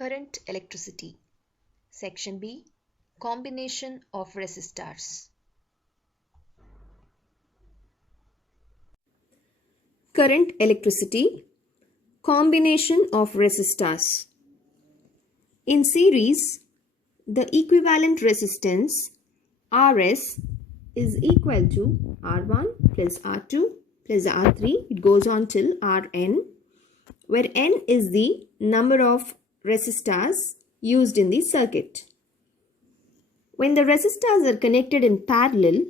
Current electricity. Section B. Combination of resistors. Current electricity. Combination of resistors. In series, the equivalent resistance Rs is equal to R1 plus R2 plus R3. It goes on till Rn, where n is the number of resistors used in the circuit. When the resistors are connected in parallel,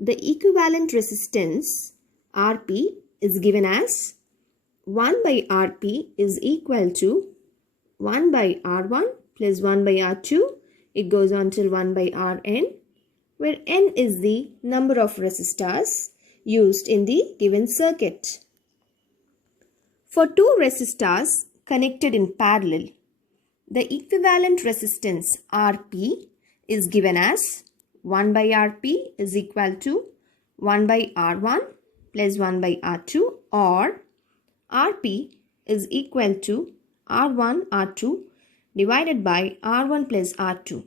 the equivalent resistance Rp is given as 1 by Rp is equal to 1 by R1 plus 1 by R2. It goes on till 1 by Rn, where n is the number of resistors used in the given circuit. For two resistors connected in parallel, the equivalent resistance Rp is given as 1 by Rp is equal to 1 by R1 plus 1 by R2, or Rp is equal to R1 R2 divided by R1 plus R2.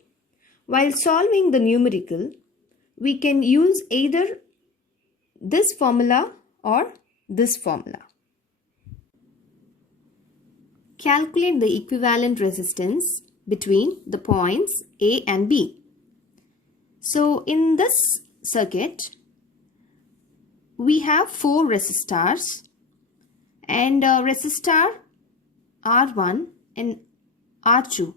While solving the numerical, we can use either this formula or this formula. Calculate the equivalent resistance between the points A and B. So in this circuit, we have four resistors, and resistor R1 and R2,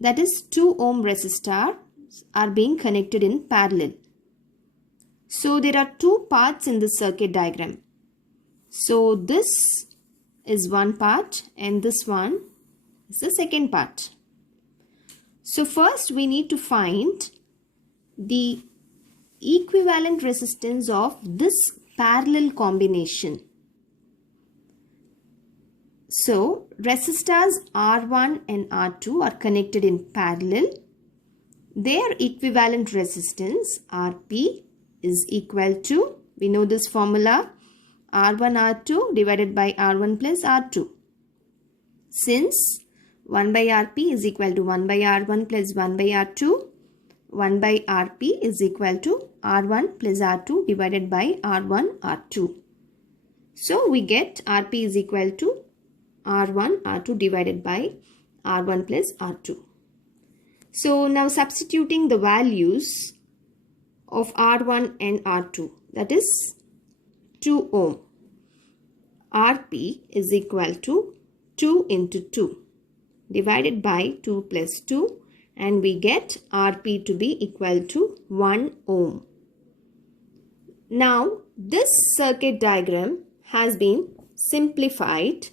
that is 2 ohm resistors, are being connected in parallel. So there are two parts in the circuit diagram. So this is one part and this one is the second part. So first we need to find the equivalent resistance of this parallel combination. So resistors R1 and R2 are connected in parallel. Their equivalent resistance Rp is equal to, we know this formula, R1 R2 divided by R1 plus R2. Since 1 by Rp is equal to 1 by R1 plus 1 by R2, 1 by Rp is equal to R1 plus R2 divided by R1 R2. So we get Rp is equal to R1 R2 divided by R1 plus R2. So now substituting the values of R1 and R2, that is 2 ohm. Rp is equal to 2 into 2 divided by 2 plus 2, and we get Rp to be equal to 1 ohm. Now this circuit diagram has been simplified.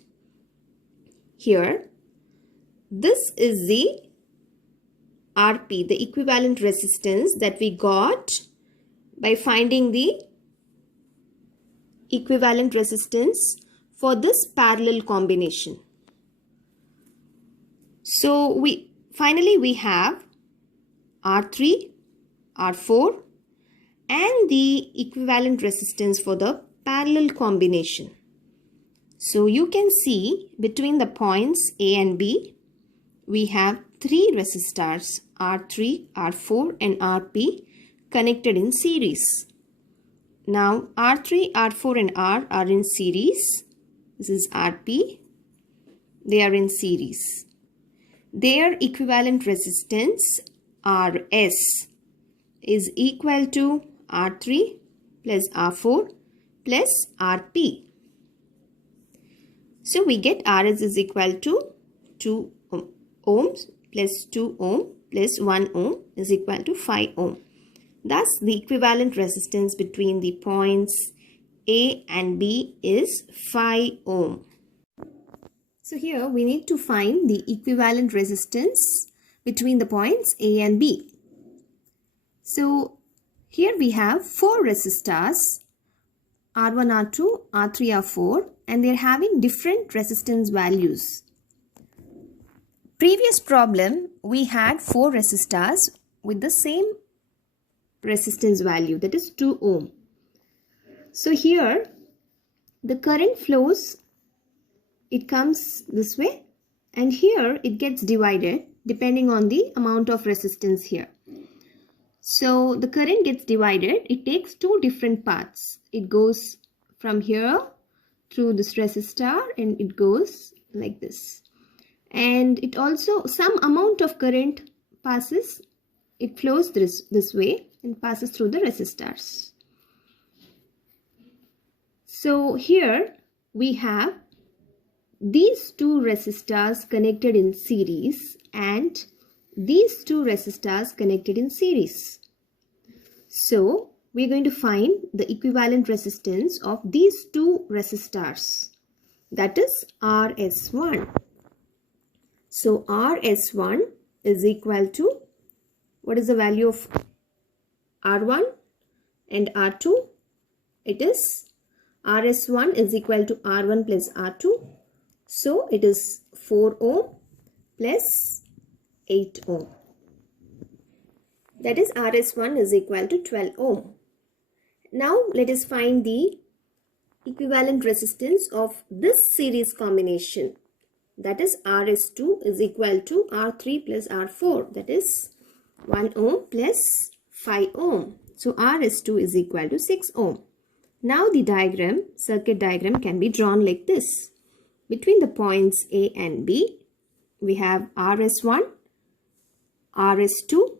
Here, this is the Rp, the equivalent resistance that we got by finding the equivalent resistance for this parallel combination. So finally we have R3, R4 and the equivalent resistance for the parallel combination. So you can see between the points A and B, we have three resistors R3, R4 and Rp connected in series. Now R3, R4 and R are in series. This is Rp. They are in series. Their equivalent resistance Rs is equal to R3 plus R4 plus Rp. So we get Rs is equal to 2 ohms plus 2 ohm plus 1 ohm is equal to 5 ohm. Thus the equivalent resistance between the points A and B is 5 ohm. So here we need to find the equivalent resistance between the points A and B. So here we have four resistors R1, R2, R3, R4, and they are having different resistance values. Previous problem, we had four resistors with the same resistance value, that is 2 ohm. So here the current flows, it comes this way and here it gets divided depending on the amount of resistance here. So the current gets divided. It takes two different paths. It goes from here through this resistor and it goes like this. And it also, some amount of current passes, it flows this way and passes through the resistors. So here we have these two resistors connected in series and these two resistors connected in series. So we're going to find the equivalent resistance of these two resistors, that is RS1. So RS1 is equal to, what is the value of R1 and R2? It is RS1 is equal to R1 plus R2. So it is 4 ohm plus 8 ohm. That is RS1 is equal to 12 ohm. Now let us find the equivalent resistance of this series combination. That is RS2 is equal to R3 plus R4. That is 1 ohm plus 5 ohm. So RS2 is equal to 6 ohm. Now the diagram, circuit diagram can be drawn like this. Between the points A and B, we have RS1, RS2,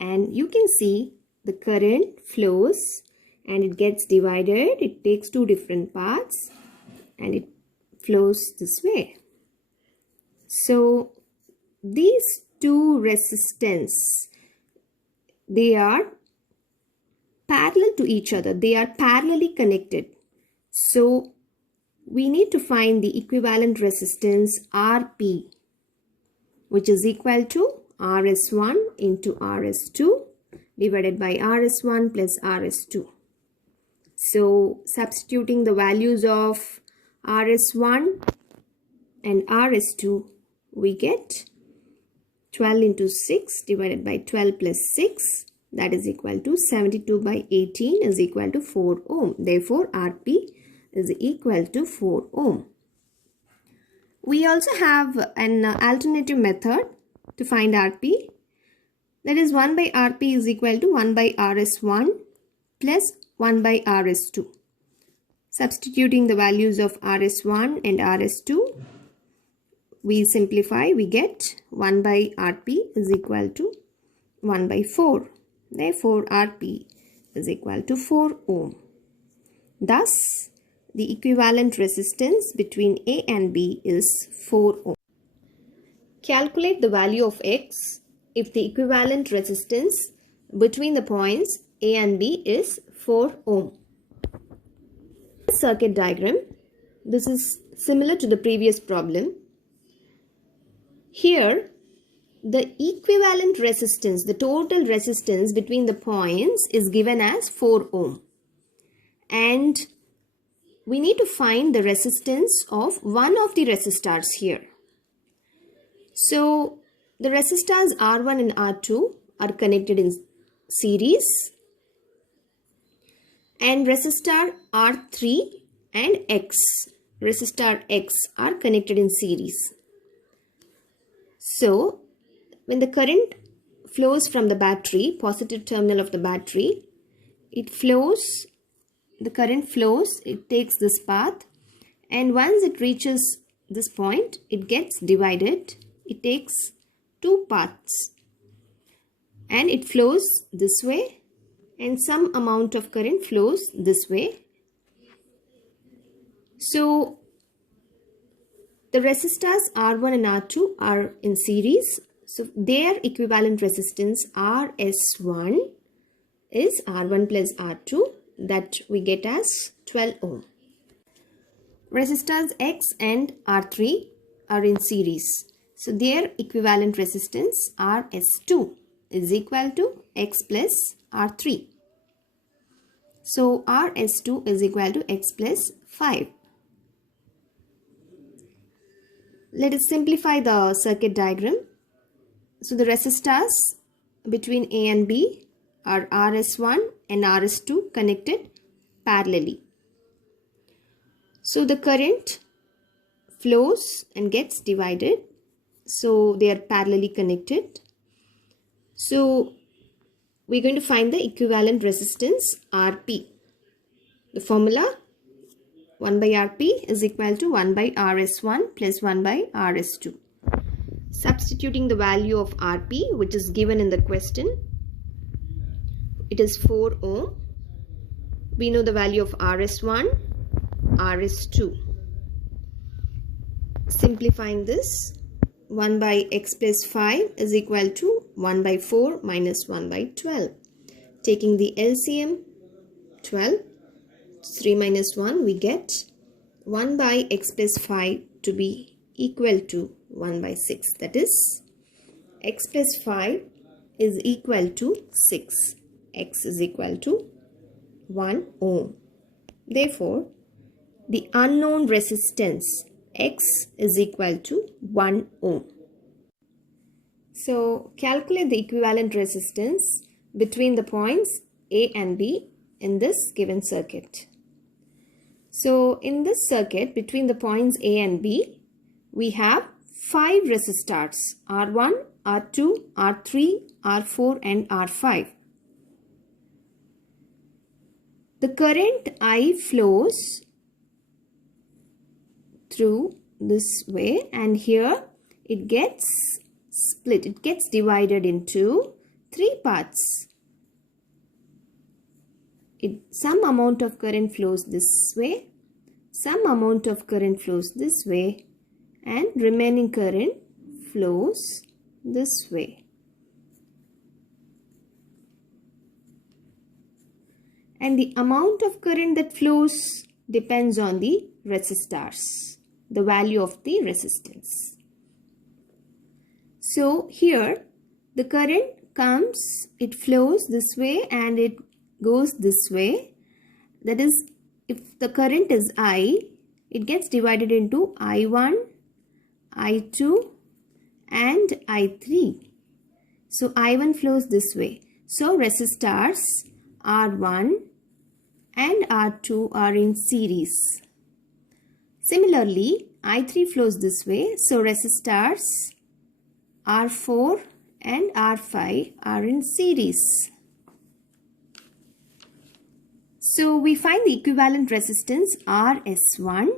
and you can see the current flows and it gets divided. It takes two different paths and it flows this way. So these two resistance, they are parallel to each other. They are parallelly connected. So we need to find the equivalent resistance RP, which is equal to RS1 into RS2 divided by RS1 plus RS2. So substituting the values of RS1 and RS2, we get 12 into 6 divided by 12 plus 6, that is equal to 72 by 18 is equal to 4 ohm. Therefore, RP is equal to 4 ohm. We also have an alternative method to find RP. That is 1 by RP is equal to 1 by RS1 plus 1 by RS2. Substituting the values of RS1 and RS2, we simplify, we get 1 by RP is equal to 1 by 4. Therefore, RP is equal to 4 ohm. Thus, the equivalent resistance between A and B is 4 ohm. Calculate the value of X if the equivalent resistance between the points A and B is 4 ohm. Circuit diagram. This is similar to the previous problem. Here, the equivalent resistance, the total resistance between the points is given as 4 ohm. And we need to find the resistance of one of the resistors here. So, the resistors R1 and R2 are connected in series. And resistor R3 and X, resistor X are connected in series. So, when the current flows from the battery, positive terminal of the battery, it flows, the current flows, it takes this path, and once it reaches this point, it gets divided. It takes two paths and it flows this way and some amount of current flows this way. So the resistors R1 and R2 are in series. So their equivalent resistance RS1 is R1 plus R2, that we get as 12 ohm. Resistors X and R3 are in series. So their equivalent resistance RS2 is equal to X plus R3. So RS2 is equal to X plus 5. Let us simplify the circuit diagram. So the resistors between A and B are RS1 and RS2 connected parallelly. So the current flows and gets divided so they are parallelly connected. So we're going to find the equivalent resistance Rp. The formula 1 by Rp is equal to 1 by Rs1 plus 1 by Rs2. Substituting the value of Rp, which is given in the question, it is 4 ohm. We know the value of Rs1, Rs2. Simplifying this, 1 by x plus 5 is equal to 1 by 4 minus 1 by 12. Taking the LCM, 12, 3 minus 1, we get 1 by x plus 5 to be equal to 1 by 6. That is, x plus 5 is equal to 6. X is equal to 1 ohm. Therefore, the unknown resistance X is equal to 1 ohm. So, calculate the equivalent resistance between the points A and B in this given circuit. So, in this circuit between the points A and B, we have 5 resistors R1, R2, R3, R4 and R5. The current I flows through this way, and here it gets split. It gets divided into 3 parts. Some amount of current flows this way, some amount of current flows this way, and remaining current flows this way. And the amount of current that flows depends on the resistors, the value of the resistance. So here the current comes, it flows this way and it goes this way. That is, if the current is I, it gets divided into I1, I2 and I3. So I1 flows this way. So resistors R1 and R2 are in series. Similarly, I3 flows this way. So resistors R4 and R5 are in series. So we find the equivalent resistance Rs1,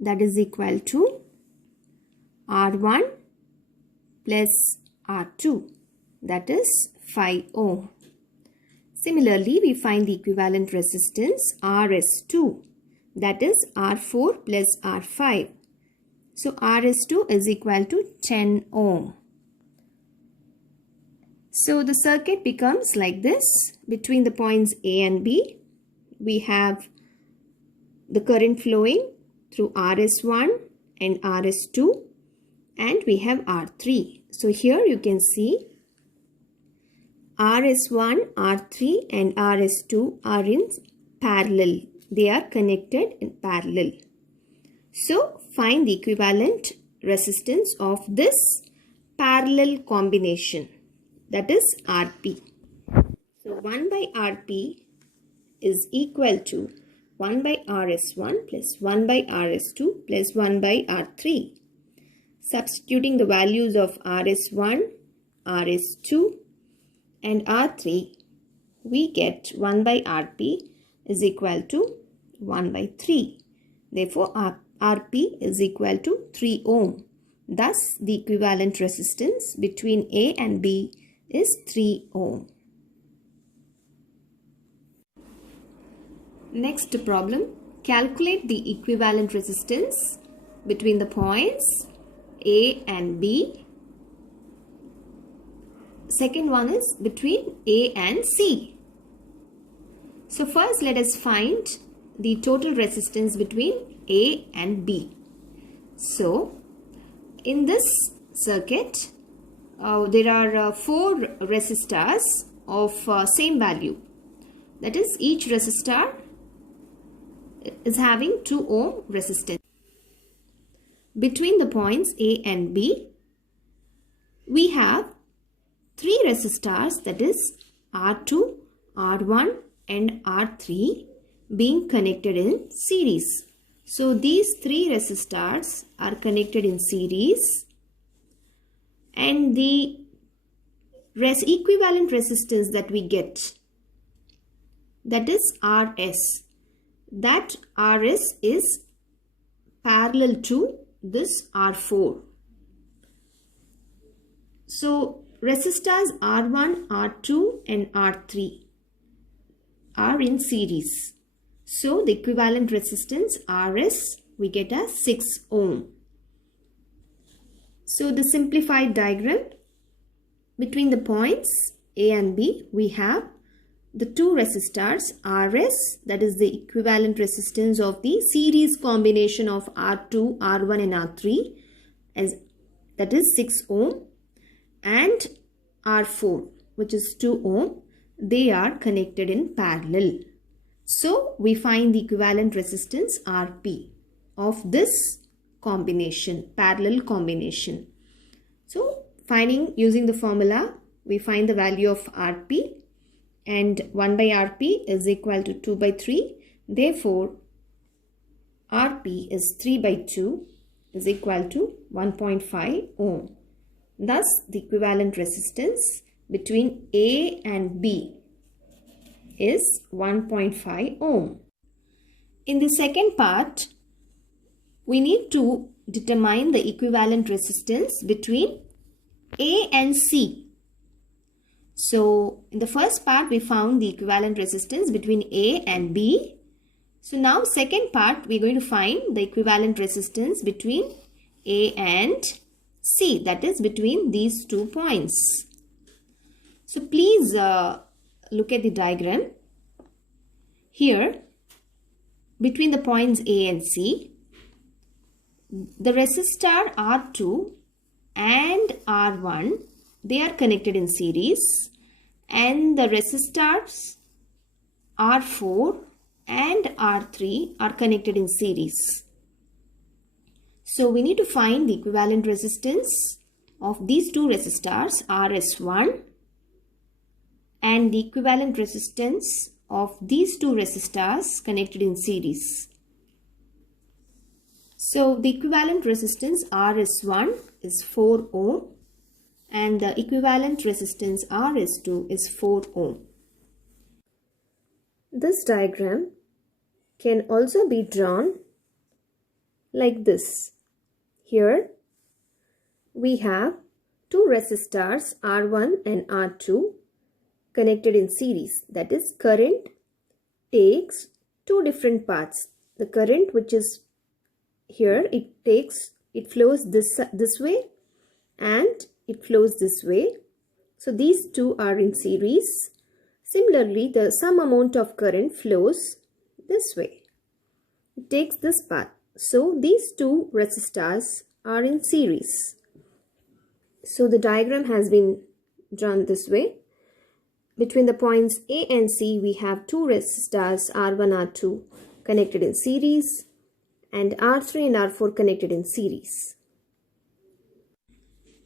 that is equal to R1 plus R2, that is 5 ohm. Similarly, we find the equivalent resistance Rs2, that is R4 plus R5. So Rs2 is equal to 10 ohm. So the circuit becomes like this. Between the points A and B, we have the current flowing through Rs1 and Rs2, and we have R3. So here you can see Rs1, R3 and Rs2 are in parallel. They are connected in parallel. So find the equivalent resistance of this parallel combination, that is Rp. So 1 by Rp is equal to 1 by Rs1 plus 1 by Rs2 plus 1 by R3. Substituting the values of Rs1, Rs2 and R3, we get 1 by Rp is equal to 1 by 3. Therefore, Rp is equal to 3 ohm. Thus, the equivalent resistance between A and B is 3 ohm. Next problem, calculate the equivalent resistance between the points A and B. Second one is between A and C. So first let us find the total resistance between A and B. So in this circuit, there are 4 resistors of same value. That is, each resistor is having 2 ohm resistance. Between the points A and B, we have 3 resistors, that is R2, R1 and R3 being connected in series. So these 3 resistors are connected in series, and the equivalent resistance that we get, that is RS. That RS is parallel to this R4. So resistors R1, R2 and R3 are in series. So the equivalent resistance RS we get as 6 ohm. So the simplified diagram, between the points A and B, we have the two resistors RS, that is the equivalent resistance of the series combination of R2, R1 and R3, as that is 6 ohm, and R4, which is 2 ohm. They are connected in parallel. So we find the equivalent resistance Rp of this combination, parallel combination. So finding using the formula, we find the value of Rp, and 1 by Rp is equal to 2 by 3. Therefore, Rp is 3 by 2 is equal to 1.5 ohm. Thus, the equivalent resistance between A and B is 1.5 ohm. In the second part, we need to determine the equivalent resistance between A and C. So in the first part we found the equivalent resistance between A and B. So now second part we are going to find the equivalent resistance between A and C, that is between these 2 points. So please look at the diagram. Here between the points A and C, the resistor R2 and R1, they are connected in series, and the resistors R4 and R3 are connected in series. So we need to find the equivalent resistance of these two resistors RS1 and the equivalent resistance of these two resistors connected in series. So the equivalent resistance RS1 is 4 ohm and the equivalent resistance RS2 is 4 ohm. This diagram can also be drawn like this. Here we have two resistors R1 and R2 connected in series. That is, current takes two different paths. The current which is here, it flows this way and it flows this way. So these two are in series. Similarly, some amount of current flows this way. It takes this path. So these two resistors are in series. So the diagram has been drawn this way. Between the points A and C, we have two resistors R1, R2 connected in series, and R3 and R4 connected in series.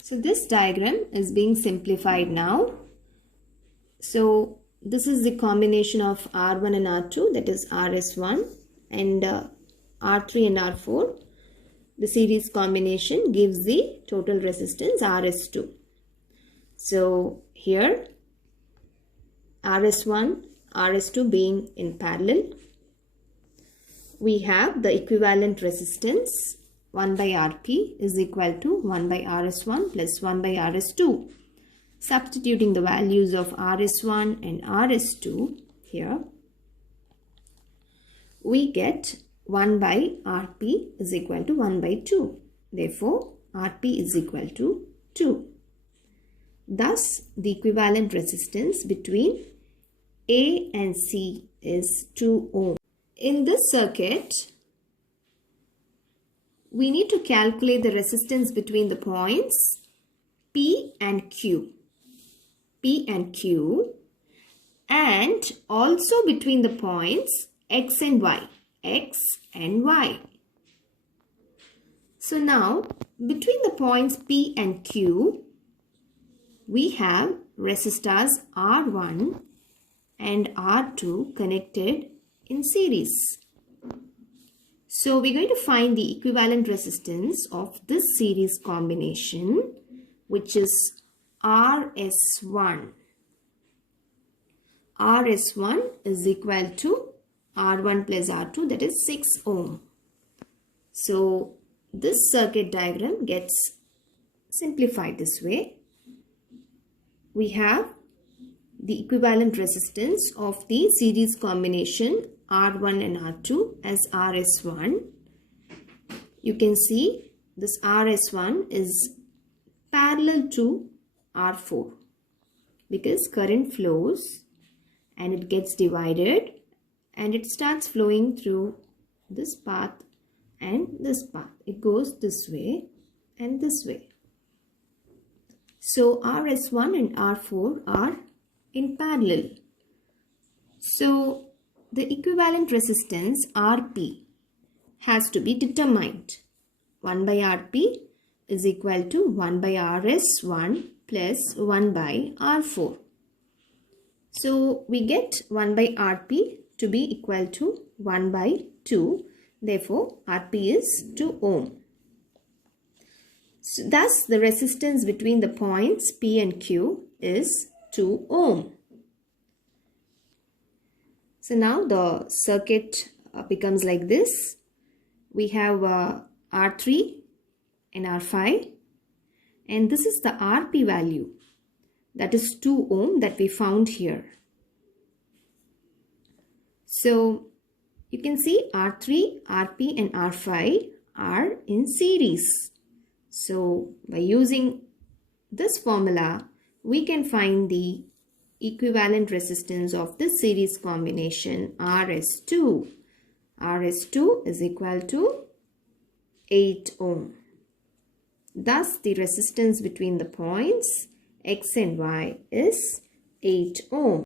So this diagram is being simplified now. So this is the combination of R1 and R2, that is RS1, and R3 and R4. The series combination gives the total resistance RS2. So here RS1, RS2 being in parallel, we have the equivalent resistance 1 by Rp is equal to 1 by RS1 plus 1 by RS2. Substituting the values of RS1 and RS2 here, we get 1 by Rp is equal to 1 by 2. Therefore, Rp is equal to 2. Thus, the equivalent resistance between A and C is 2 ohm. In this circuit, we need to calculate the resistance between the points P and Q. P and Q, and also between the points X and Y. X and Y. So now, between the points P and Q, we have resistors R1 and R2 connected in series. So we're going to find the equivalent resistance of this series combination which is RS1. RS1 is equal to R1 plus R2, that is 6 ohm. So this circuit diagram gets simplified this way. We have the equivalent resistance of the series combination R1 and R2 as RS1. You can see this RS1 is parallel to R4 because current flows and it gets divided and it starts flowing through this path and this path. It goes this way and this way. So RS1 and R4 are in parallel. So the equivalent resistance RP has to be determined. 1 by RP is equal to 1 by RS1 plus 1 by R4. So we get 1 by RP to be equal to 1 by 2. Therefore, RP is 2 ohm. So thus, the resistance between the points P and Q is 2 ohm. So now the circuit becomes like this. We have R3 and R5, and this is the RP value, that is 2 ohm that we found here. So you can see R3, RP and R5 are in series. So by using this formula, we can find the equivalent resistance of this series combination RS2. RS2 is equal to 8 ohm. Thus, the resistance between the points X and Y is 8 ohm.